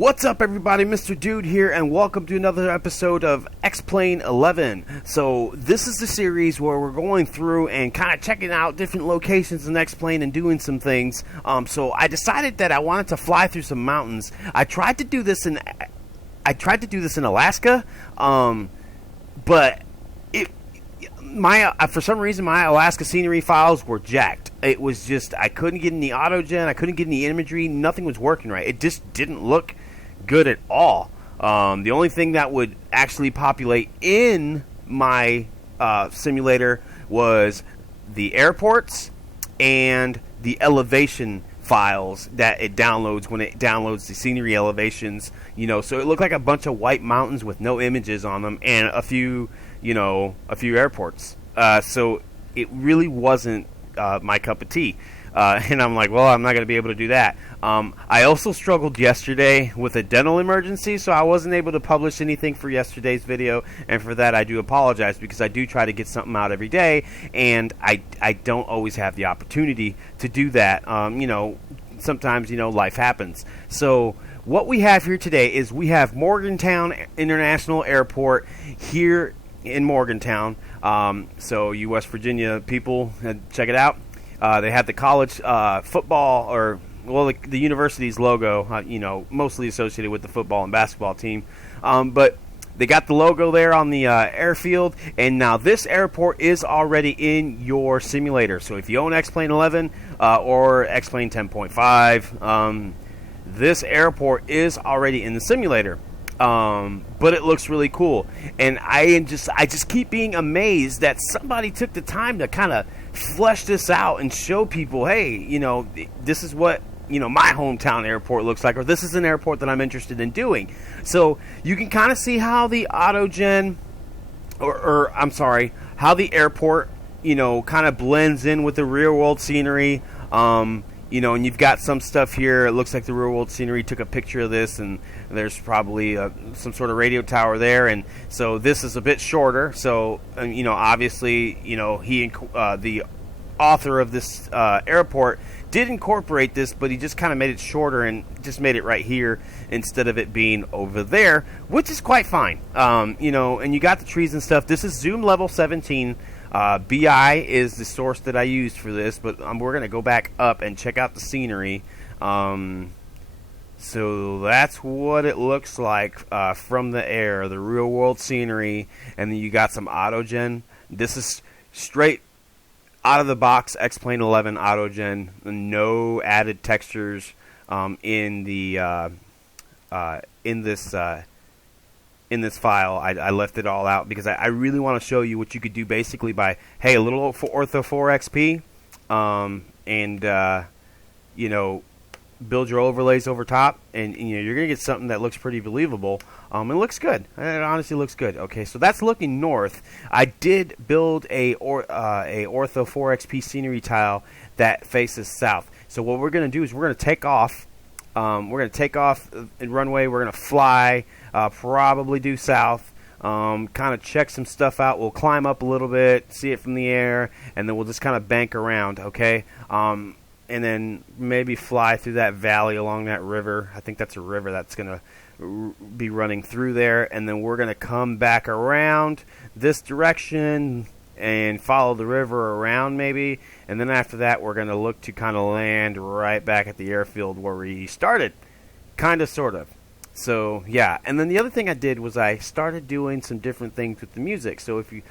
What's up, everybody? Mr. Dude here, and welcome to another episode of X-Plane 11. So this is the series where we're going through and kind of checking out different locations in X-Plane and doing some things. So I decided that I wanted to fly through some mountains. I tried to do this in Alaska, but for some reason my Alaska scenery files were jacked. It was just, I couldn't get any autogen, I couldn't get any imagery, nothing was working right. It just didn't look good at all. The only thing that would actually populate in my simulator was the airports and the elevation files that it downloads when it downloads the scenery elevations, so it looked like a bunch of white mountains with no images on them and a few airports. So it really wasn't my cup of tea. And I'm like, well, I'm not going to be able to do that. I also struggled yesterday with a dental emergency, so I wasn't able to publish anything for yesterday's video, and for that I do apologize, because I do try to get something out every day, and I don't always have the opportunity to do that. Sometimes, life happens. So what we have here today is we have Morgantown International Airport here in Morgantown. So you West Virginia people, check it out. They have the college football, the university's logo, mostly associated with the football and basketball team. But they got the logo there on the airfield, and now this airport is already in your simulator. So if you own X-Plane 11 or X-Plane 10.5, this airport is already in the simulator. But it looks really cool, and I just keep being amazed that somebody took the time to kind of flesh this out and show people, hey, this is what my hometown airport looks like, or this is an airport that I'm interested in doing. So you can kind of see how the autogen, how the airport, kind of blends in with the real world scenery. And you've got some stuff here. It looks like the real world scenery took a picture of this, and there's probably some sort of radio tower there. And so this is a bit shorter. So, obviously, the author of this airport did incorporate this, but he just kind of made it shorter and just made it right here instead of it being over there, which is quite fine. And you got the trees and stuff. This is zoom level 17. BI is the source that I used for this, but we're going to go back up and check out the scenery. So that's what it looks like from the air, the real world scenery, and then you got some autogen. This is straight out of the box X-Plane 11 autogen, no added textures in this file. I left it all out because I really want to show you what you could do basically by, hey, a little Ortho 4XP, build your overlays over top, and you're going to get something that looks pretty believable. It looks good. It honestly looks good. Okay, so that's looking north. I did build a Ortho 4XP scenery tile that faces south. So what we're going to do is we're going to take off. We're going to take off in runway. We're going to fly, probably due south, kind of check some stuff out. We'll climb up a little bit, see it from the air, and then we'll just kind of bank around, okay? And then maybe fly through that valley along that river. I think that's a river that's going to be running through there, and then we're going to come back around this direction and follow the river around maybe, and then after that we're going to look to kind of land right back at the airfield where we started, kind of, sort of. So yeah, and then the other thing I did was I started doing some different things with the music. So if you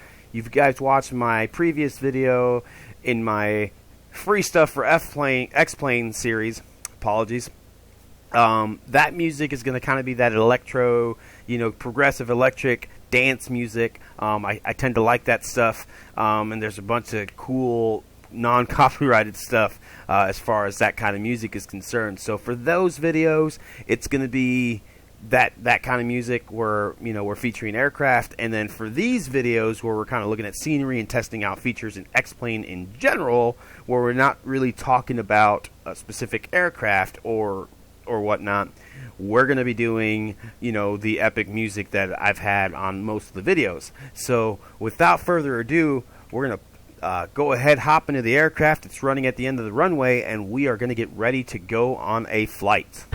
guys watched my previous video in my free stuff for X-Plane series, apologies, that music is going to kind of be that electro, progressive electric dance music. I tend to like that stuff, and there's a bunch of cool non-copyrighted stuff as far as that kind of music is concerned. So for those videos, it's going to be that kind of music where we're featuring aircraft, and then for these videos where we're kind of looking at scenery and testing out features in X-Plane in general, where we're not really talking about a specific aircraft or whatnot, we're going to be doing the epic music that I've had on most of the videos. So without further ado, we're going to go ahead, hop into the aircraft. It's running at the end of the runway, and we are going to get ready to go on a flight.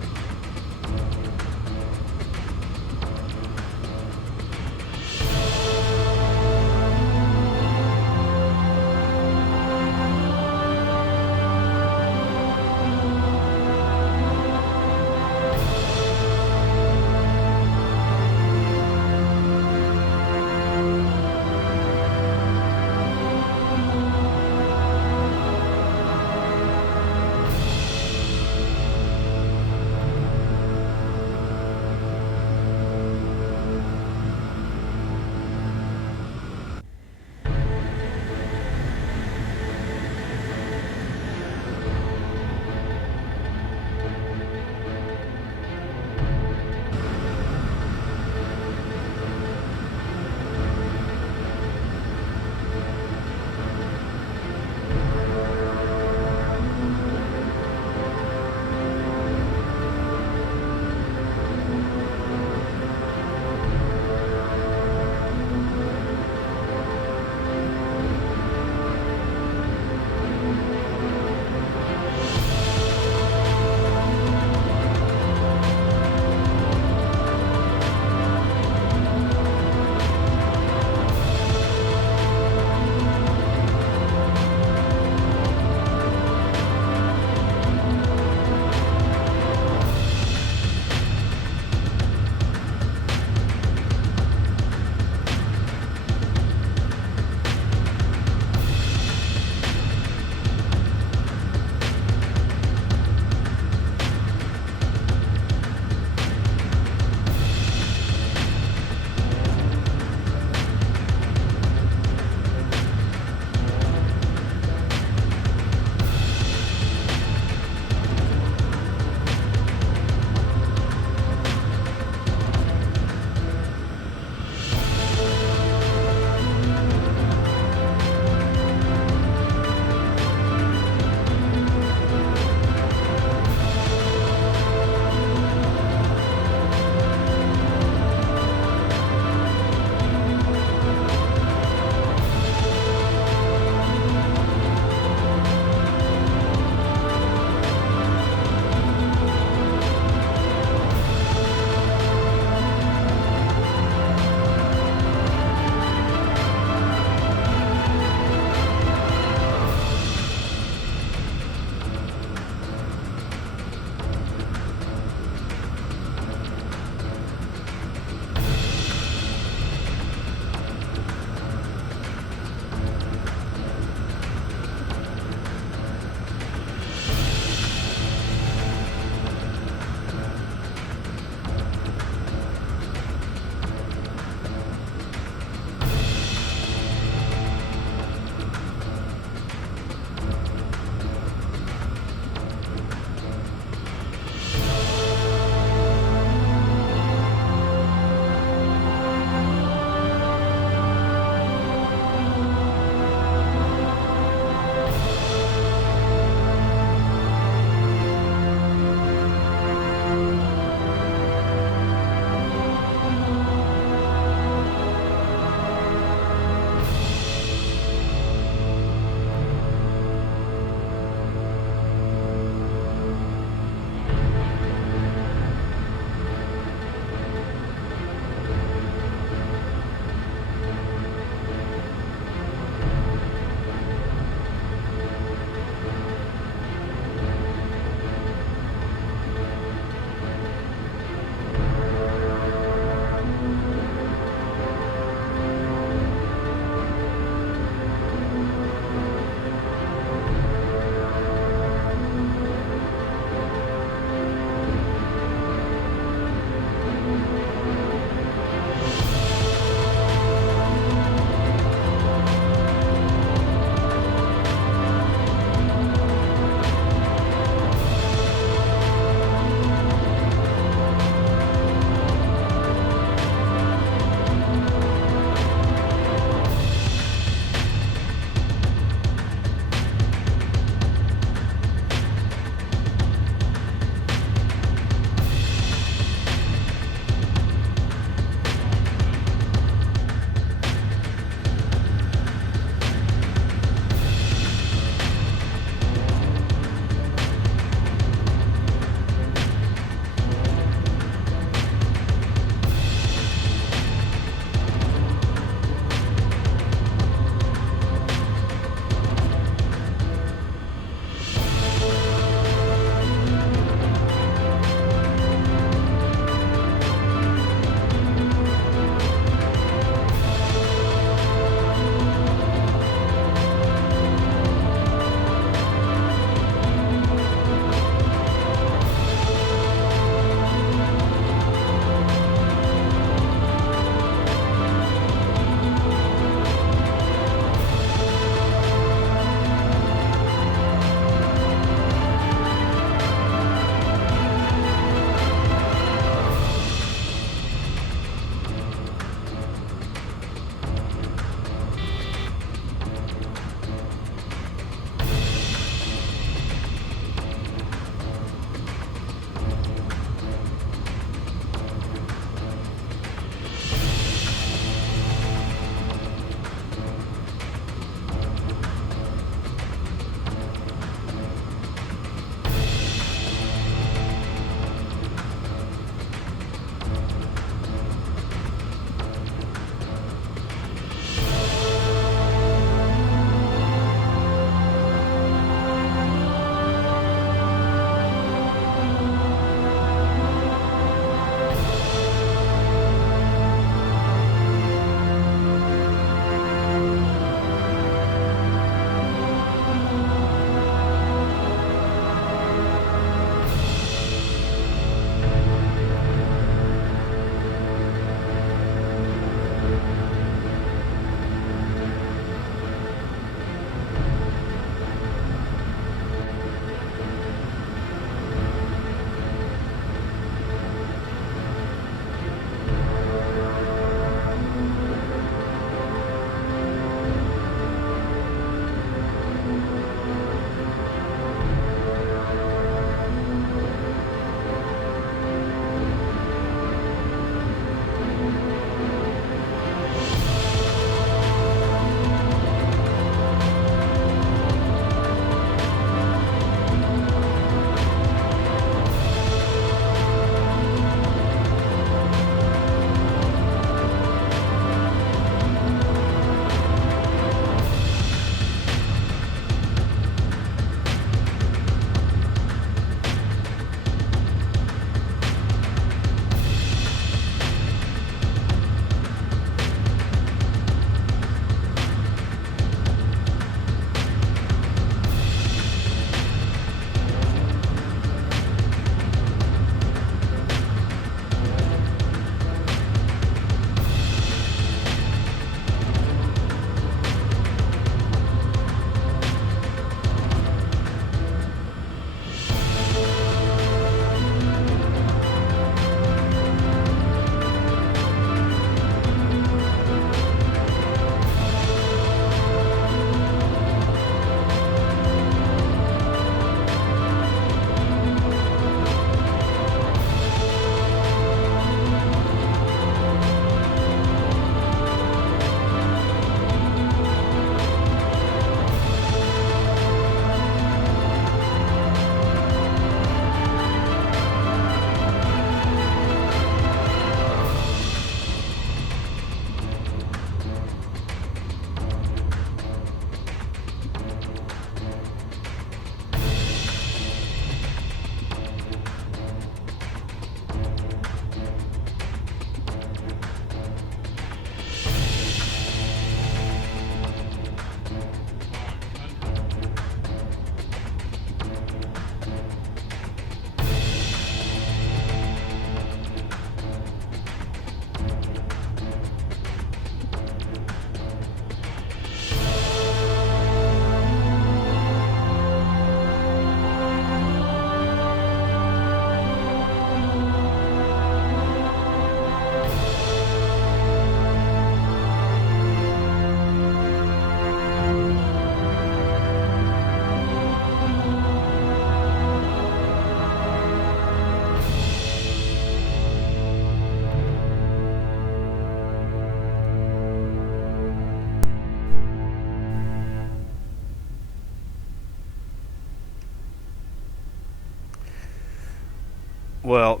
Well,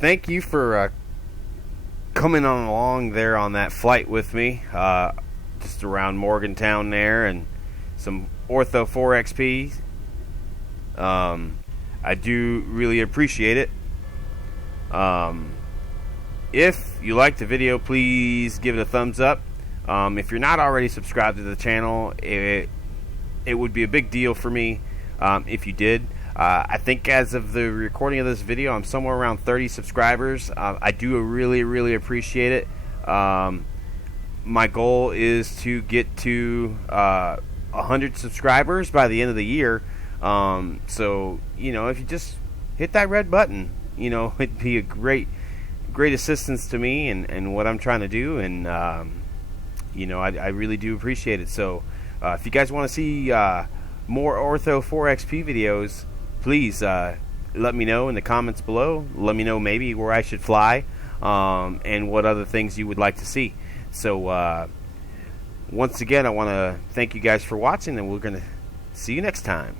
thank you for coming on along there on that flight with me, just around Morgantown there, and some Ortho 4XP. I do really appreciate it. If you like the video, please give it a thumbs up. If you're not already subscribed to the channel, it would be a big deal for me if you did. I think as of the recording of this video, I'm somewhere around 30 subscribers. I do really appreciate it. My goal is to get to 100 subscribers by the end of the year. So, you know, if you just hit that red button, you know, it'd be a great assistance to me and what I'm trying to do. And, you know, I really do appreciate it. So, if you guys want to see more Ortho 4XP videos, please let me know in the comments below. Let me know maybe where I should fly and what other things you would like to see. So once again, I want to thank you guys for watching, and we're going to see you next time.